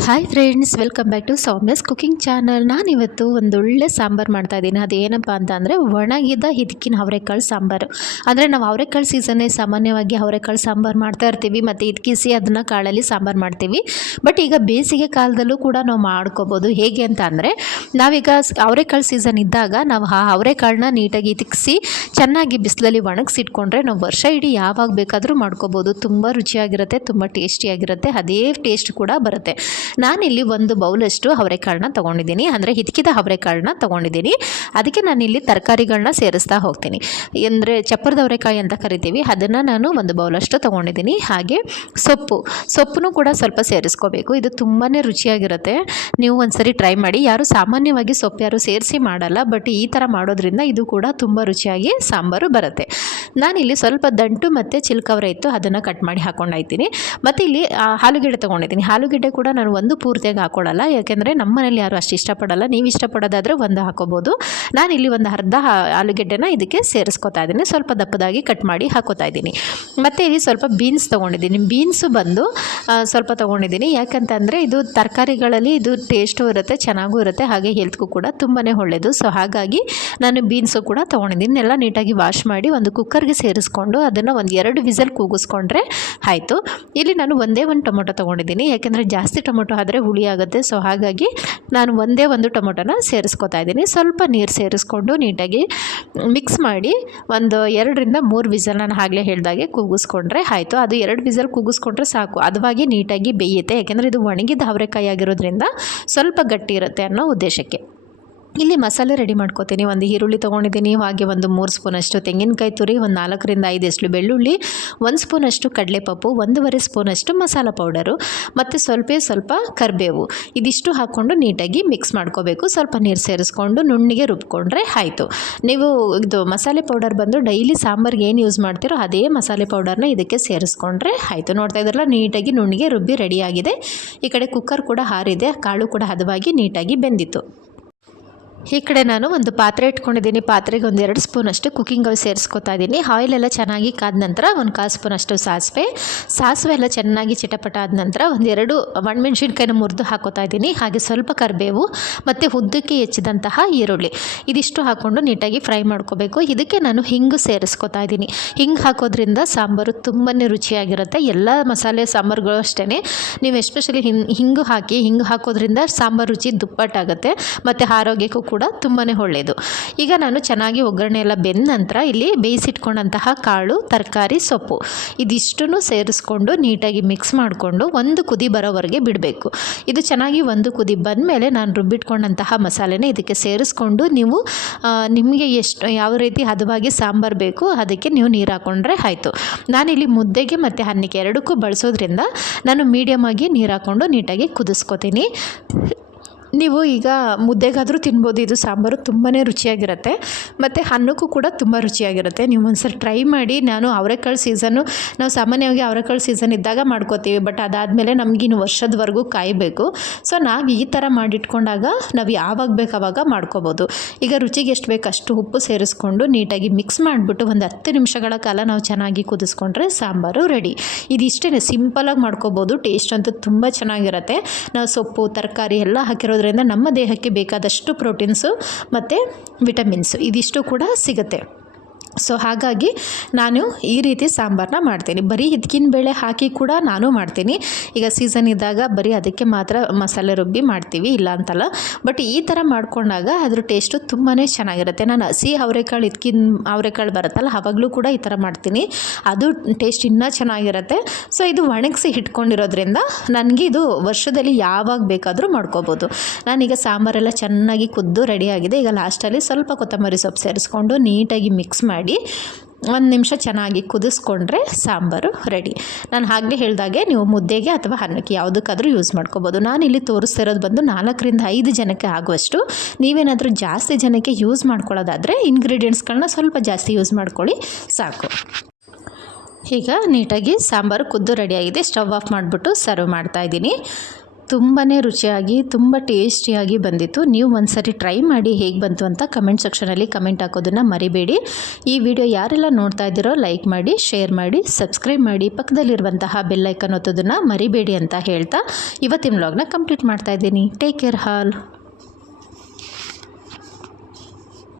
Hi friends, welcome back to Soumya's cooking channel. ನಾನಿವತ್ತು ಒಂದೊಳ್ಳೆ ಸಾಂಬಾರು ಮಾಡ್ತಾಯಿದ್ದೀನಿ. ಅದೇನಪ್ಪ ಅಂದರೆ ಒಣಗಿದ ಹಿದಕಿನ ಅವರೆಕಾಳು ಸಾಂಬಾರು. ಅಂದರೆ ನಾವು ಅವರೆಕಾಳು ಸೀಸನ್ನೇ ಸಾಮಾನ್ಯವಾಗಿ ಅವರೆಕಾಳು ಸಾಂಬಾರು ಮಾಡ್ತಾ ಇರ್ತೀವಿ ಮತ್ತು ಹಿದಕಿಸಿ ಅದನ್ನು ಕಾಳಲ್ಲಿ ಸಾಂಬಾರು ಮಾಡ್ತೀವಿ. ಬಟ್ ಈಗ ಬೇಸಿಗೆ ಕಾಲದಲ್ಲೂ ಕೂಡ ನಾವು ಮಾಡ್ಕೋಬೋದು. ಹೇಗೆ ಅಂತ ಅಂದರೆ ನಾವೀಗ ಅವರೆಕಾಳು ಸೀಸನ್ ಇದ್ದಾಗ ನಾವು ಆ ಅವರೆಕಾಳನ್ನ ನೀಟಾಗಿ ಹಿದಕಿಸಿ ಚೆನ್ನಾಗಿ ಬಿಸಿಲಲ್ಲಿ ಒಣಗಿಸಿಟ್ಕೊಂಡ್ರೆ ನಾವು ವರ್ಷ ಇಡೀ ಯಾವಾಗ ಬೇಕಾದರೂ ಮಾಡ್ಕೋಬೋದು. ತುಂಬ ರುಚಿಯಾಗಿರುತ್ತೆ, ತುಂಬ ಟೇಸ್ಟಿಯಾಗಿರುತ್ತೆ, ಅದೇ ಟೇಸ್ಟ್ ಕೂಡ ಬರುತ್ತೆ. ನಾನಿಲ್ಲಿ ಒಂದು ಬೌಲಷ್ಟು ಅವರೆಕಾಳನ್ನ ತೊಗೊಂಡಿದ್ದೀನಿ, ಅಂದರೆ ಹಿದಕಿದ ಅವರೆಕಾಳನ್ನ ತೊಗೊಂಡಿದ್ದೀನಿ. ಅದಕ್ಕೆ ನಾನಿಲ್ಲಿ ತರಕಾರಿಗಳನ್ನ ಸೇರಿಸ್ತಾ ಹೋಗ್ತೀನಿ. ಅಂದರೆ ಚಪ್ಪರದ ಅವರೆಕಾಯಿ ಅಂತ ಕರಿತೀವಿ, ಅದನ್ನು ನಾನು ಒಂದು ಬೌಲಷ್ಟು ತೊಗೊಂಡಿದ್ದೀನಿ. ಹಾಗೆ ಸೊಪ್ಪನ್ನು ಕೂಡ ಸ್ವಲ್ಪ ಸೇರಿಸ್ಕೋಬೇಕು. ಇದು ತುಂಬಾ ರುಚಿಯಾಗಿರುತ್ತೆ. ನೀವು ಒಂದ್ಸರಿ ಟ್ರೈ ಮಾಡಿ. ಯಾರು ಸಾಮಾನ್ಯವಾಗಿ ಸೊಪ್ಪು ಯಾರು ಸೇರಿಸಿ ಮಾಡಲ್ಲ, ಬಟ್ ಈ ಥರ ಮಾಡೋದ್ರಿಂದ ಇದು ಕೂಡ ತುಂಬ ರುಚಿಯಾಗಿ ಸಾಂಬಾರು ಬರುತ್ತೆ. ನಾನಿಲ್ಲಿ ಸ್ವಲ್ಪ ದಂಟು ಮತ್ತು ಚಿಲ್ಕವರೆ ಇತ್ತು, ಅದನ್ನು ಕಟ್ ಮಾಡಿ ಹಾಕ್ಕೊಂಡಾಯ್ತೀನಿ. ಮತ್ತು ಇಲ್ಲಿ ಆಲೂಗೆಡ್ಡೆ ತೊಗೊಂಡಿದ್ದೀನಿ. ಆಲೂಗೆಡ್ಡೆ ಕೂಡ ನಾನು ಒಂದು ಪೂರ್ತಿಯಾಗಿ ಹಾಕ್ಕೊಳ್ಳಲ್ಲ, ಯಾಕೆಂದರೆ ನಮ್ಮ ಮನೇಲಿ ಯಾರು ಅಷ್ಟು ಇಷ್ಟಪಡಲ್ಲ. ನೀವು ಇಷ್ಟಪಡೋದಾದರೆ ಒಂದು ಹಾಕೋಬೋದು. ನಾನಿಲ್ಲಿ ಒಂದು ಅರ್ಧ ಆಲೂಗೆಡ್ಡೆನ ಇದಕ್ಕೆ ಸೇರಿಸ್ಕೊತಾ ಇದ್ದೀನಿ. ಸ್ವಲ್ಪ ದಪ್ಪದಾಗಿ ಕಟ್ ಮಾಡಿ ಹಾಕೋತಾ ಇದ್ದೀನಿ. ಮತ್ತು ಇಲ್ಲಿ ಸ್ವಲ್ಪ ಬೀನ್ಸ್ ತೊಗೊಂಡಿದ್ದೀನಿ. ಬೀನ್ಸು ಬಂದು ಸ್ವಲ್ಪ ತೊಗೊಂಡಿದ್ದೀನಿ, ಯಾಕಂತಂದರೆ ಇದು ತರಕಾರಿಗಳಲ್ಲಿ ಇದು ಟೇಸ್ಟು ಇರುತ್ತೆ, ಚೆನ್ನಾಗೂ ಇರುತ್ತೆ, ಹಾಗೆ ಹೆಲ್ತ್ಗೂ ಕೂಡ ತುಂಬಾ ಒಳ್ಳೆಯದು. ಸೊ ಹಾಗಾಗಿ ನಾನು ಬೀನ್ಸು ಕೂಡ ತೊಗೊಂಡಿದ್ದೀನಿ. ಎಲ್ಲ ನೀಟಾಗಿ ವಾಶ್ ಮಾಡಿ ಒಂದು ಕುಕ್ಕರ್ಗೆ ಸೇರಿಸ್ಕೊಂಡು ಅದನ್ನು ಒಂದು 2 ವಿಸಲ್ ಕೂಗಿಸ್ಕೊಂಡ್ರೆ ಆಯಿತು. ಇಲ್ಲಿ ನಾನು ಒಂದೇ ಒಂದು ಟೊಮೊಟೊ ತೊಗೊಂಡಿದ್ದೀನಿ, ಯಾಕೆಂದರೆ ಜಾಸ್ತಿ ಟೊಮೊಟೊ ಆದರೆ ಹುಳಿ ಆಗುತ್ತೆ. ಸೊ ಹಾಗಾಗಿ ನಾನು ಒಂದೇ ಒಂದು ಟೊಮೊಟೊನ ಸೇರಿಸ್ಕೊತಾ ಇದ್ದೀನಿ. ಸ್ವಲ್ಪ ನೀರು ಸೇರಿಸ್ಕೊಂಡು ನೀಟಾಗಿ ಮಿಕ್ಸ್ ಮಾಡಿ ಒಂದು 2ರಿಂದ 3 ವಿಸಲ್ ನಾನು ಆಗಲೇ ಹೇಳಿದಾಗೆ ಕೂಗಿಸ್ಕೊಂಡ್ರೆ ಆಯಿತು. ಅದು 2 ವಿಸಲ್ ಕೂಗಿಸ್ಕೊಂಡ್ರೆ ಸಾಕು, ಅದವಾಗಿ ನೀಟಾಗಿ ಬೇಯುತ್ತೆ. ಯಾಕೆಂದರೆ ಇದು ಒಣಗಿದ ಅವರೆಕಾಯಿ ಆಗಿರೋದ್ರಿಂದ ಸ್ವಲ್ಪ ಗಟ್ಟಿ ಇರುತ್ತೆ ಅನ್ನೋ ಉದ್ದೇಶಕ್ಕೆ. ಇಲ್ಲಿ ಮಸಾಲೆ ರೆಡಿ ಮಾಡ್ಕೋತೀನಿ. ಒಂದು ಈರುಳ್ಳಿ ತೊಗೊಂಡಿದ್ದೀನಿ, ಹಾಗೆ ಒಂದು 3 ಸ್ಪೂನಷ್ಟು ತೆಂಗಿನಕಾಯಿ ತುರಿ, ಒಂದು 4ರಿಂದ 5 ಎಸ್ಳು ಬೆಳ್ಳುಳ್ಳಿ, 1 ಸ್ಪೂನಷ್ಟು ಕಡಲೆಪಪ್ಪು, 1.5 ಸ್ಪೂನಷ್ಟು ಮಸಾಲ ಪೌಡರು ಮತ್ತು ಸ್ವಲ್ಪ ಕರಿಬೇವು, ಇದಿಷ್ಟು ಹಾಕ್ಕೊಂಡು ನೀಟಾಗಿ ಮಿಕ್ಸ್ ಮಾಡ್ಕೋಬೇಕು. ಸ್ವಲ್ಪ ನೀರು ಸೇರಿಸ್ಕೊಂಡು ನುಣ್ಣಿಗೆ ರುಬ್ಕೊಂಡ್ರೆ ಆಯಿತು. ನೀವು ಇದು ಮಸಾಲೆ ಪೌಡರ್ ಬಂದು ಡೈಲಿ ಸಾಂಬಾರಿಗೆ ಏನು ಯೂಸ್ ಮಾಡ್ತೀರೋ ಅದೇ ಮಸಾಲೆ ಪೌಡರ್ನ ಇದಕ್ಕೆ ಸೇರಿಸ್ಕೊಂಡ್ರೆ ಆಯಿತು. ನೋಡ್ತಾ ಇದ್ರಲ್ಲ, ನೀಟಾಗಿ ನುಣ್ಣಿಗೆ ರುಬ್ಬಿ ರೆಡಿಯಾಗಿದೆ. ಈ ಕಡೆ ಕುಕ್ಕರ್ ಕೂಡ ಹಾರಿದೆ, ಕಾಳು ಕೂಡ ಹದವಾಗಿ ನೀಟಾಗಿ ಬೆಂದಿತ್ತು. ಈ ಕಡೆ ನಾನು ಒಂದು ಪಾತ್ರೆ ಇಟ್ಕೊಂಡಿದ್ದೀನಿ. ಪಾತ್ರೆಗೆ ಒಂದು 2 ಸ್ಪೂನಷ್ಟು ಕುಕ್ಕಿಂಗ್ ಆಯಿಲ್ ಸೇರಿಸ್ಕೊತಾ ಇದ್ದೀನಿ. ಆಯಿಲೆಲ್ಲ ಚೆನ್ನಾಗಿ ಕಾದ ನಂತರ ಒಂದು 1/4 ಸ್ಪೂನಷ್ಟು ಸಾಸಿವೆ ಎಲ್ಲ ಚೆನ್ನಾಗಿ ಚಿಟಪಟ ಆದ ನಂತರ ಒಂದು 2 ಒಣಮೆಣ್ಸಿನ್ಕಾಯಿನ ಮುರಿದು ಹಾಕೋತಾ ಇದ್ದೀನಿ. ಹಾಗೆ ಸ್ವಲ್ಪ ಕರಿಬೇವು ಮತ್ತು ಉದ್ದಕ್ಕೆ ಹೆಚ್ಚಿದಂತಹ ಈರುಳ್ಳಿ, ಇದಿಷ್ಟು ಹಾಕ್ಕೊಂಡು ನೀಟಾಗಿ ಫ್ರೈ ಮಾಡ್ಕೋಬೇಕು. ಇದಕ್ಕೆ ನಾನು ಹಿಂಗು ಸೇರಿಸ್ಕೊತಾ ಇದ್ದೀನಿ. ಹಿಂಗೆ ಹಾಕೋದ್ರಿಂದ ಸಾಂಬಾರು ತುಂಬಾ ರುಚಿಯಾಗಿರುತ್ತೆ. ಎಲ್ಲ ಮಸಾಲೆ ಸಾಂಬಾರುಗಳು ಅಷ್ಟೇ, ನೀವು ಎಸ್ಪೆಷಲಿ ಹಿಂಗು ಹಾಕೋದ್ರಿಂದ ಸಾಂಬಾರು ರುಚಿ ದುಪ್ಪಟ್ಟಾಗುತ್ತೆ ಮತ್ತು ಆರೋಗ್ಯಕ್ಕೂ ಕೂಡ ತುಂಬಾ ಒಳ್ಳೆಯದು. ಈಗ ನಾನು ಚೆನ್ನಾಗಿ ಒಗ್ಗರಣೆ ಎಲ್ಲ ಬೆಂದ ನಂತರ ಇಲ್ಲಿ ಬೇಯಿಸಿಟ್ಕೊಂಡಂತಹ ಕಾಳು, ತರಕಾರಿ, ಸೊಪ್ಪು ಇದಿಷ್ಟನ್ನು ಸೇರಿಸ್ಕೊಂಡು ನೀಟಾಗಿ ಮಿಕ್ಸ್ ಮಾಡಿಕೊಂಡು ಒಂದು ಕುದಿ ಬರೋವರೆಗೆ ಬಿಡಬೇಕು. ಇದು ಚೆನ್ನಾಗಿ ಒಂದು ಕುದಿ ಬಂದ ಮೇಲೆ ನಾನು ರುಬ್ಬಿಟ್ಕೊಂಡಂತಹ ಮಸಾಲೆನ ಇದಕ್ಕೆ ಸೇರಿಸ್ಕೊಂಡು ನೀವು ನಿಮಗೆ ಯಾವ ರೀತಿ ಹದವಾಗಿ ಸಾಂಬಾರು ಬೇಕು ಅದಕ್ಕೆ ನೀವು ನೀರು ಹಾಕ್ಕೊಂಡ್ರೆ ಆಯಿತು. ನಾನಿಲ್ಲಿ ಮುದ್ದೆಗೆ ಮತ್ತು ಅನ್ನಕ್ಕೆ ಎರಡಕ್ಕೂ ಬಳಸೋದ್ರಿಂದ ನಾನು ಮೀಡಿಯಮ್ ಆಗಿ ನೀರು ಹಾಕ್ಕೊಂಡು ನೀಟಾಗಿ ಕುದಿಸ್ಕೊತೀನಿ. ನೀವು ಈಗ ಮುದ್ದೆಗಾದರೂ ತಿನ್ಬೋದು. ಇದು ಸಾಂಬಾರು ತುಂಬಾ ರುಚಿಯಾಗಿರುತ್ತೆ ಮತ್ತು ಅನ್ನಕ್ಕೂ ಕೂಡ ತುಂಬ ರುಚಿಯಾಗಿರುತ್ತೆ. ನೀವು ಒಂದ್ಸಲ ಟ್ರೈ ಮಾಡಿ. ನಾನು ಅವರೆಕಾಳು ಸೀಸನ್ನು, ನಾವು ಸಾಮಾನ್ಯವಾಗಿ ಅವರೆಕಾಳು ಸೀಸನ್ ಇದ್ದಾಗ ಮಾಡ್ಕೋತೀವಿ, ಬಟ್ ಅದಾದಮೇಲೆ ನಮಗಿನ್ನು ವರ್ಷದವರೆಗೂ ಕಾಯಬೇಕು. ಸೊ ನಾವು ಈ ಥರ ಮಾಡಿಟ್ಕೊಂಡಾಗ ನಾವು ಯಾವಾಗ ಬೇಕು ಆವಾಗ ಮಾಡ್ಕೋಬೋದು. ಈಗ ರುಚಿಗೆ ಎಷ್ಟು ಬೇಕು ಅಷ್ಟು ಉಪ್ಪು ಸೇರಿಸ್ಕೊಂಡು ನೀಟಾಗಿ ಮಿಕ್ಸ್ ಮಾಡಿಬಿಟ್ಟು ಒಂದು 10 ನಿಮಿಷಗಳ ಕಾಲ ನಾವು ಚೆನ್ನಾಗಿ ಕುದಿಸ್ಕೊಂಡ್ರೆ ಸಾಂಬಾರು ರೆಡಿ. ಇದಿಷ್ಟೇ, ಸಿಂಪಲಾಗಿ ಮಾಡ್ಕೋಬೋದು. ಟೇಸ್ಟ್ ಅಂತೂ ತುಂಬ ಚೆನ್ನಾಗಿರುತ್ತೆ. ನಾವು ಸೊಪ್ಪು, ತರಕಾರಿ ಎಲ್ಲ ಹಾಕಿರೋದ್ರಿಂದ ನಮ್ಮ ದೇಹಕ್ಕೆ ಬೇಕಾದಷ್ಟು ಪ್ರೋಟೀನ್ಸು ಮತ್ತು ವಿಟಮಿನ್ಸು ಇದಿಷ್ಟು ಕೂಡ ಸಿಗುತ್ತೆ. ಸೊ ಹಾಗಾಗಿ ನಾನು ಈ ರೀತಿ ಸಾಂಬಾರನ್ನ ಮಾಡ್ತೀನಿ. ಬರೀ ಹಿದಕಿನ ಬೇಳೆ ಹಾಕಿ ಕೂಡ ನಾನು ಮಾಡ್ತೀನಿ. ಈಗ ಸೀಸನ್ ಇದ್ದಾಗ ಬರೀ ಅದಕ್ಕೆ ಮಾತ್ರ ಮಸಾಲೆ ರುಬ್ಬಿ ಮಾಡ್ತೀವಿ, ಇಲ್ಲ ಅಂತಲ್ಲ. ಬಟ್ ಈ ಥರ ಮಾಡ್ಕೊಂಡಾಗ ಅದ್ರ ಟೇಸ್ಟು ತುಂಬಾ ಚೆನ್ನಾಗಿರುತ್ತೆ. ನಾನು ಹಸಿ ಅವರೆಕಾಳು ಬರುತ್ತಲ್ಲ, ಆವಾಗಲೂ ಕೂಡ ಈ ಥರ ಮಾಡ್ತೀನಿ. ಅದು ಟೇಸ್ಟ್ ಇನ್ನೂ ಚೆನ್ನಾಗಿರುತ್ತೆ. ಸೊ ಇದು ಒಣಗಿಸಿ ಇಟ್ಕೊಂಡಿರೋದ್ರಿಂದ ನನಗೆ ಇದು ವರ್ಷದಲ್ಲಿ ಯಾವಾಗ ಬೇಕಾದರೂ ಮಾಡ್ಕೋಬೋದು. ನಾನೀಗ ಸಾಂಬಾರೆಲ್ಲ ಚೆನ್ನಾಗಿ ಕುದ್ದು ರೆಡಿಯಾಗಿದೆ. ಈಗ ಲಾಸ್ಟಲ್ಲಿ ಸ್ವಲ್ಪ ಕೊತ್ತಂಬರಿ ಸೊಪ್ಪು ಸೇರಿಸ್ಕೊಂಡು ನೀಟಾಗಿ ಮಿಕ್ಸ್ ಮಾಡಿ 1 ನಿಮಿಷ ಚೆನ್ನಾಗಿ ಕುದಿಸ್ಕೊಂಡ್ರೆ ಸಾಂಬಾರು ರೆಡಿ. ನಾನು ಆಗಲೇ ಹೇಳಿದಾಗೆ ನೀವು ಮುದ್ದೆಗೆ ಅಥವಾ ಅನ್ನಕ್ಕೆ ಯಾವುದಕ್ಕಾದರೂ ಯೂಸ್ ಮಾಡ್ಕೋಬೋದು. ನಾನಿಲ್ಲಿ ತೋರಿಸ್ತಿರೋದು ಬಂದು 4ರಿಂದ 5 ಜನಕ್ಕೆ ಆಗುವಷ್ಟು. ನೀವೇನಾದರೂ ಜಾಸ್ತಿ ಜನಕ್ಕೆ ಯೂಸ್ ಮಾಡ್ಕೊಳ್ಳೋದಾದರೆ ಇಂಗ್ರೀಡಿಯೆಂಟ್ಸ್ಗಳನ್ನ ಸ್ವಲ್ಪ ಜಾಸ್ತಿ ಯೂಸ್ ಮಾಡ್ಕೊಳ್ಳಿ, ಸಾಕು. ಈಗ ನೀಟಾಗಿ ಸಾಂಬಾರು ಕುದ್ದು ರೆಡಿಯಾಗಿದೆ. ಸ್ಟವ್ ಆಫ್ ಮಾಡಿಬಿಟ್ಟು ಸರ್ವ್ ಮಾಡ್ತಾಯಿದ್ದೀನಿ. ತುಂಬಾ ರುಚಿಯಾಗಿ ತುಂಬ ಟೇಸ್ಟಿಯಾಗಿ ಬಂದಿತ್ತು. ನೀವು ಒಂದ್ಸರಿ ಟ್ರೈ ಮಾಡಿ ಹೇಗೆ ಬಂತು ಅಂತ ಕಮೆಂಟ್ ಸೆಕ್ಷನಲ್ಲಿ ಕಮೆಂಟ್ ಹಾಕೋದನ್ನು ಮರಿಬೇಡಿ. ಈ ವಿಡಿಯೋ ಯಾರೆಲ್ಲ ನೋಡ್ತಾ ಇದ್ದೀರೋ ಲೈಕ್ ಮಾಡಿ, ಶೇರ್ ಮಾಡಿ, ಸಬ್ಸ್ಕ್ರೈಬ್ ಮಾಡಿ, ಪಕ್ಕದಲ್ಲಿರುವಂತಹ ಬೆಲ್ ಐಕನ್ ಒತ್ತೋದನ್ನು ಮರಿಬೇಡಿ ಅಂತ ಹೇಳ್ತಾ ಇವತ್ತಿನ ವ್ಲಾಗ್ನ ಕಂಪ್ಲೀಟ್ ಮಾಡ್ತಾ ಇದ್ದೀನಿ. Take care all.